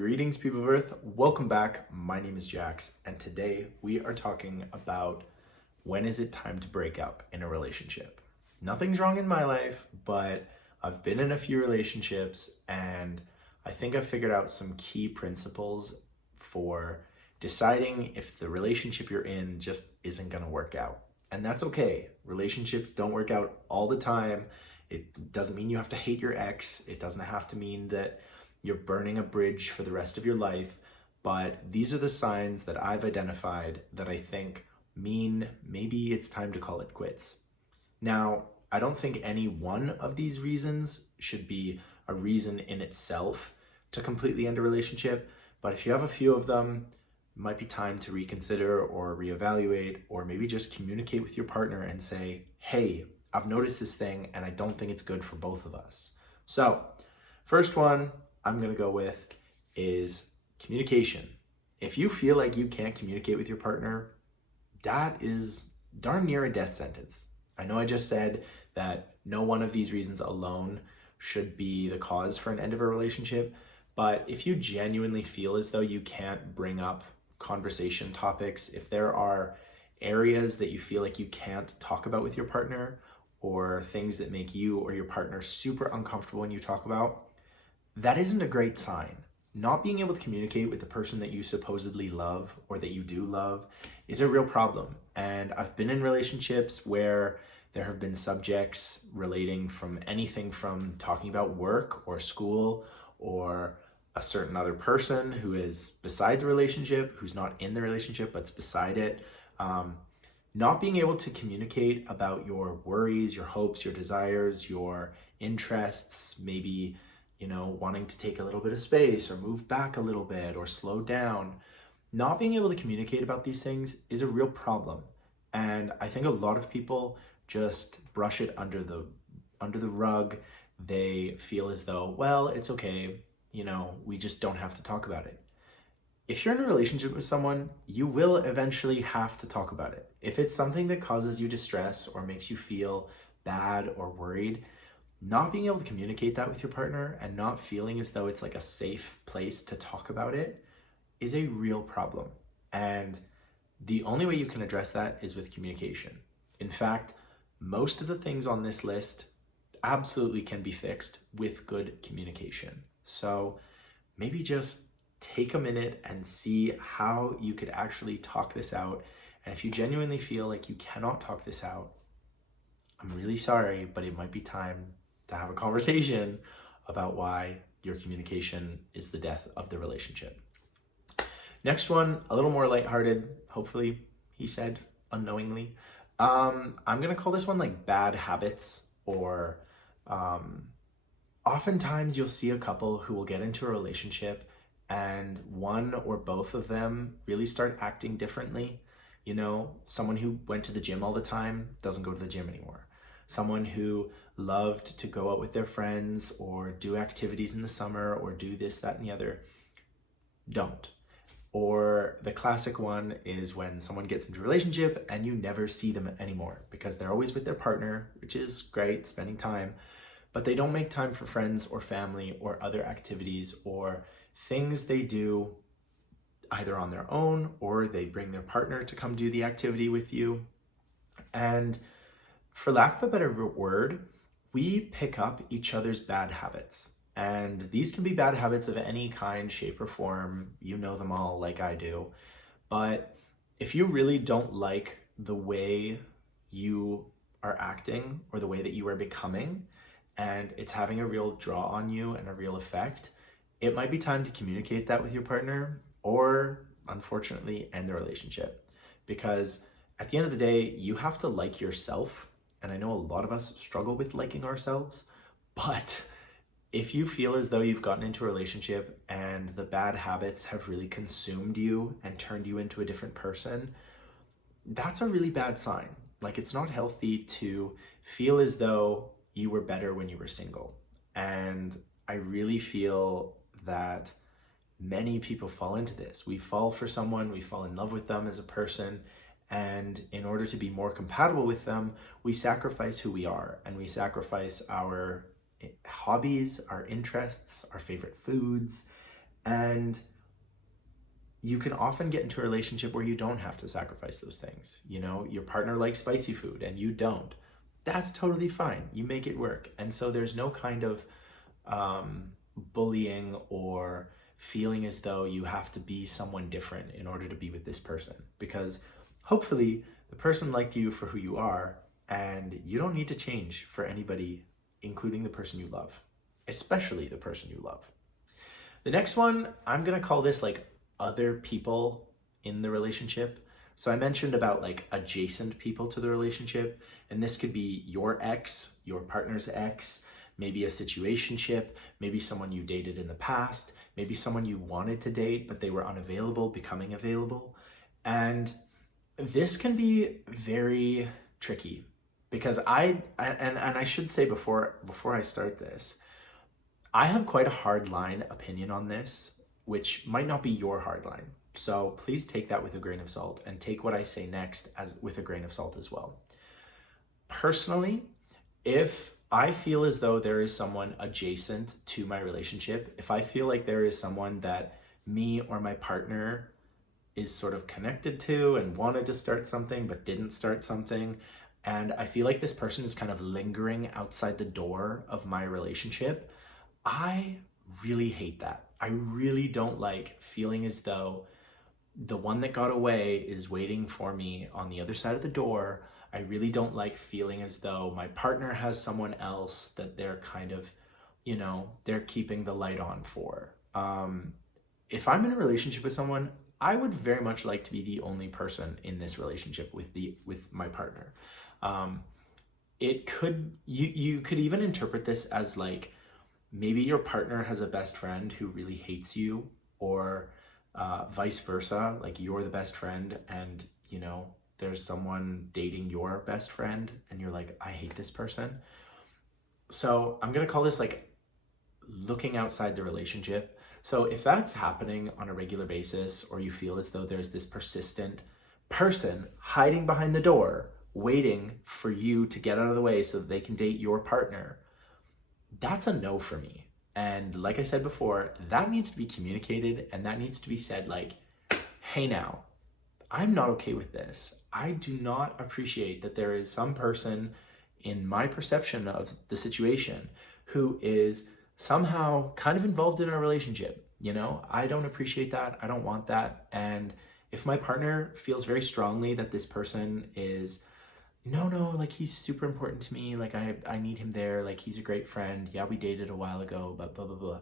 Greetings, people of Earth. Welcome back. My name is Jax, and today we are talking about when is it time to break up in a relationship. Nothing's wrong in my life, but I've been in a few relationships, and I think I've figured out some key principles for deciding if the relationship you're in just isn't going to work out. And that's okay. Relationships don't work out all the time. It doesn't mean you have to hate your ex. It doesn't have to mean that you're burning a bridge for the rest of your life. But these are the signs that I've identified that I think mean maybe it's time to call it quits. Now, I don't think any one of these reasons should be a reason in itself to completely end a relationship. But if you have a few of them, it might be time to reconsider or reevaluate, or maybe just communicate with your partner and say, hey, I've noticed this thing and I don't think it's good for both of us. So, first one I'm going to go with is communication. If you feel like you can't communicate with your partner, that is darn near a death sentence. I know I just said that no one of these reasons alone should be the cause for an end of a relationship, but if you genuinely feel as though you can't bring up conversation topics, if there are areas that you feel like you can't talk about with your partner, or things that make you or your partner super uncomfortable when you talk about, that isn't a great sign. Not being able to communicate with the person that you supposedly love or that you do love is a real problem. And I've been in relationships where there have been subjects relating from anything from talking about work or school or a certain other person who is beside the relationship, who's not in the relationship but's beside it. Not being able to communicate about your worries, your hopes, your desires, your interests, maybe wanting to take a little bit of space or move back a little bit or slow down. Not being able to communicate about these things is a real problem. And I think a lot of people just brush it under the rug. They feel as though, well, it's okay, we just don't have to talk about it. If you're in a relationship with someone, you will eventually have to talk about it. If it's something that causes you distress or makes you feel bad or worried, not being able to communicate that with your partner and not feeling as though it's like a safe place to talk about it is a real problem. And the only way you can address that is with communication. In fact, most of the things on this list absolutely can be fixed with good communication. So maybe just take a minute and see how you could actually talk this out. And if you genuinely feel like you cannot talk this out, I'm really sorry, but it might be time to have a conversation about why your communication is the death of the relationship. Next one, a little more lighthearted, hopefully, he said, unknowingly. I'm gonna call this one like bad habits, or oftentimes you'll see a couple who will get into a relationship and one or both of them really start acting differently. Someone who went to the gym all the time doesn't go to the gym anymore. Someone who loved to go out with their friends or do activities in the summer or do this, that, and the other, don't. Or the classic one is when someone gets into a relationship and you never see them anymore because they're always with their partner, which is great, spending time, but they don't make time for friends or family or other activities or things they do either on their own or they bring their partner to come do the activity with you. And for lack of a better word, we pick up each other's bad habits. And these can be bad habits of any kind, shape, or form. You know them all like I do. But if you really don't like the way you are acting or the way that you are becoming, and it's having a real draw on you and a real effect, it might be time to communicate that with your partner or, unfortunately, end the relationship. Because at the end of the day, you have to like yourself. And I know a lot of us struggle with liking ourselves, but if you feel as though you've gotten into a relationship and the bad habits have really consumed you and turned you into a different person, that's a really bad sign. Like, it's not healthy to feel as though you were better when you were single. And I really feel that many people fall into this. We fall for someone, we fall in love with them as a person, and in order to be more compatible with them, we sacrifice who we are and we sacrifice our hobbies, our interests, our favorite foods, And you can often get into a relationship where you don't have to sacrifice those things. You know, your partner likes spicy food and you don't. That's totally fine. You make it work. And so there's no kind of bullying or feeling as though you have to be someone different in order to be with this person. Because hopefully the person liked you for who you are, and you don't need to change for anybody, including the person you love, especially the person you love. The next one, I'm gonna call this like other people in the relationship. So I mentioned about like adjacent people to the relationship, and this could be your ex, your partner's ex, maybe a situationship, maybe someone you dated in the past, maybe someone you wanted to date but they were unavailable, becoming available. And this can be very tricky because I should say before I start this, I have quite a hard line opinion on this, which might not be your hard line. So please take that with a grain of salt, and take what I say next as with a grain of salt as well. Personally, if I feel as though there is someone adjacent to my relationship, if I feel like there is someone that me or my partner is sort of connected to and wanted to start something but didn't start something, and I feel like this person is kind of lingering outside the door of my relationship, I really hate that. I really don't like feeling as though the one that got away is waiting for me on the other side of the door. I really don't like feeling as though my partner has someone else that they're kind of, they're keeping the light on for. If I'm in a relationship with someone, I would very much like to be the only person in this relationship with my partner. You could even interpret this as like, maybe your partner has a best friend who really hates you, or vice versa, like you're the best friend and there's someone dating your best friend and you're like, I hate this person. So I'm gonna call this like looking outside the relationship. So if that's happening on a regular basis, or you feel as though there's this persistent person hiding behind the door waiting for you to get out of the way so that they can date your partner, that's a no for me. And like I said before, that needs to be communicated, and that needs to be said like, hey now, I'm not okay with this. I do not appreciate that there is some person in my perception of the situation who is somehow kind of involved in our relationship. I don't appreciate that. I don't want that. And if my partner feels very strongly that this person is no, like he's super important to me, like I need him there, like he's a great friend, yeah, we dated a while ago, but blah blah blah.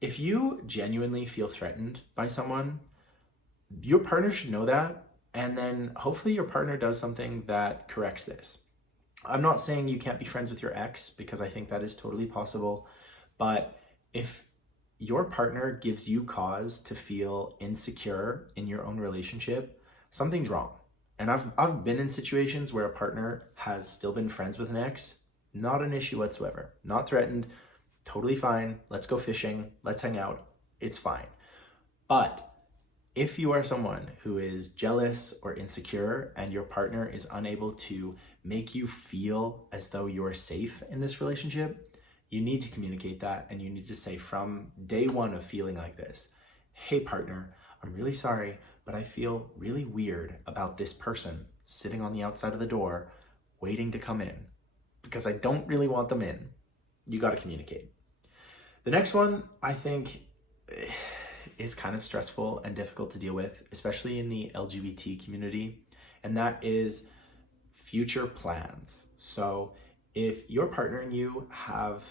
If you genuinely feel threatened by someone, your partner should know that, and then hopefully your partner does something that corrects this. I'm not saying you can't be friends with your ex, because I think that is totally possible, but if your partner gives you cause to feel insecure in your own relationship, something's wrong. And I've been in situations where a partner has still been friends with an ex, not an issue whatsoever, not threatened, totally fine. Let's go fishing, let's hang out, it's fine. But if you are someone who is jealous or insecure and your partner is unable to make you feel as though you're safe in this relationship, you need to communicate that, and you need to say from day one of feeling like this, hey partner, I'm really sorry, but I feel really weird about this person sitting on the outside of the door waiting to come in because I don't really want them in. You got to communicate. The next one, I think, is kind of stressful and difficult to deal with, especially in the LGBT community, and that is future plans. So if your partner and you have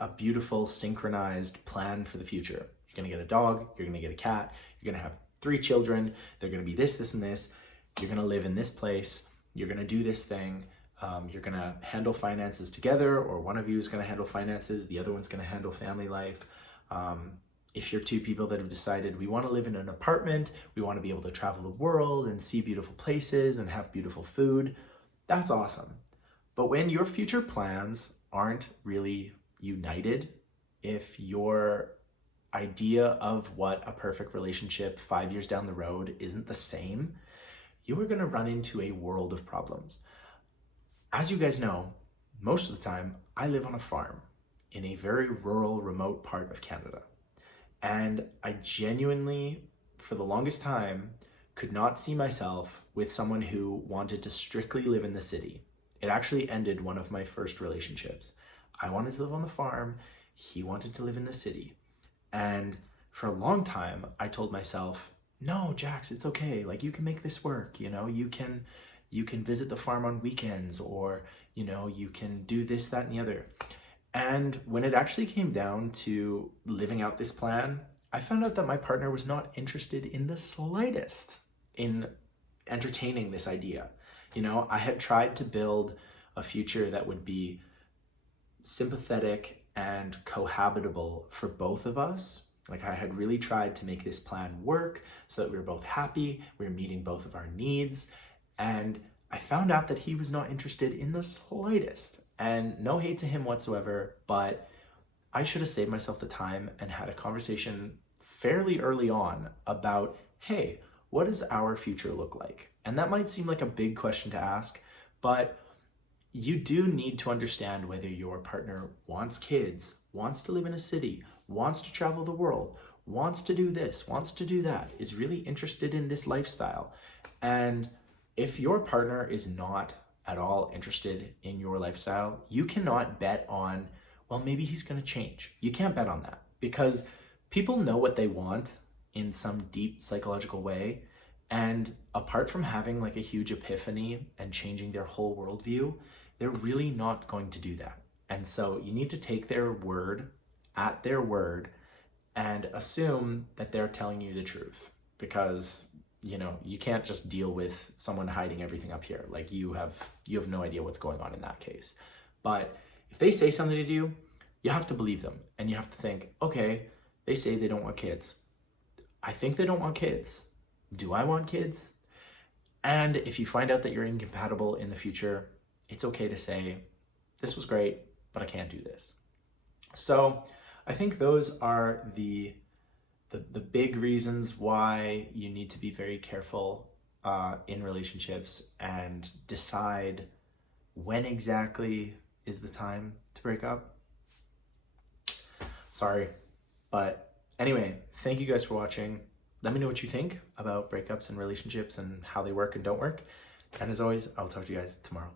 a beautiful synchronized plan for the future, you're gonna get a dog, you're gonna get a cat, you're gonna have 3 children, they're gonna be this, and this, you're gonna live in this place, you're gonna do this thing, you're gonna handle finances together, or one of you is gonna handle finances, the other one's gonna handle family life. If you're 2 people that have decided we wanna live in an apartment, we wanna be able to travel the world and see beautiful places and have beautiful food, that's awesome. But when your future plans aren't really united, if your idea of what a perfect relationship 5 years down the road isn't the same, you are going to run into a world of problems. As you guys know, most of the time, I live on a farm in a very rural, remote part of Canada. And I genuinely, for the longest time, could not see myself with someone who wanted to strictly live in the city. It actually ended one of my first relationships. I wanted to live on the farm, he wanted to live in the city. And for a long time, I told myself, no, Jax, it's okay. Like, you can make this work. You can visit the farm on weekends, or, you can do this, that, and the other. And when it actually came down to living out this plan, I found out that my partner was not interested in the slightest in entertaining this idea. I had tried to build a future that would be sympathetic and cohabitable for both of us. Like, I had really tried to make this plan work so that we were both happy, we were meeting both of our needs, and I found out that he was not interested in the slightest. And no hate to him whatsoever, but I should have saved myself the time and had a conversation fairly early on about, hey, what does our future look like? And that might seem like a big question to ask, but you do need to understand whether your partner wants kids, wants to live in a city, wants to travel the world, wants to do this, wants to do that, is really interested in this lifestyle. And if your partner is not at all interested in your lifestyle, you cannot bet on, well, maybe he's going to change. You can't bet on that, because people know what they want in some deep psychological way. And apart from having like a huge epiphany and changing their whole worldview, they're really not going to do that. And so you need to take their word at their word and assume that they're telling you the truth, because you can't just deal with someone hiding everything up here. Like, you have no idea what's going on in that case. But if they say something to you, you have to believe them, and you have to think, okay, they say they don't want kids. I think they don't want kids. Do I want kids? And if you find out that you're incompatible in the future, it's okay to say, this was great, but I can't do this. So I think those are the big reasons why you need to be very careful in relationships and decide when exactly is the time to break up. Sorry, but anyway, thank you guys for watching. Let me know what you think about breakups and relationships and how they work and don't work. And as always, I'll talk to you guys tomorrow.